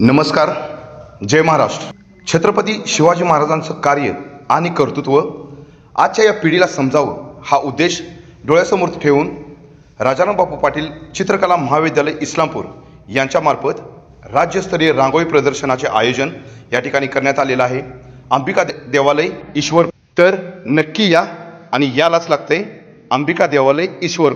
नमस्कार. जय महाराष्ट्र. छत्रपती शिवाजी महाराजांचं कार्य आणि कर्तृत्व आजच्या या पिढीला समजावं हा उद्देश डोळ्यासमोर ठेवून राजाराम बापू पाटील चित्रकला महाविद्यालय इस्लामपूर यांच्यामार्फत राज्यस्तरीय रांगोळी प्रदर्शनाचे आयोजन या ठिकाणी करण्यात आलेलं आहे. अंबिका देवालय ईश्वर. तर नक्की या आणि यालाच लागते अंबिका देवालय ईश्वर.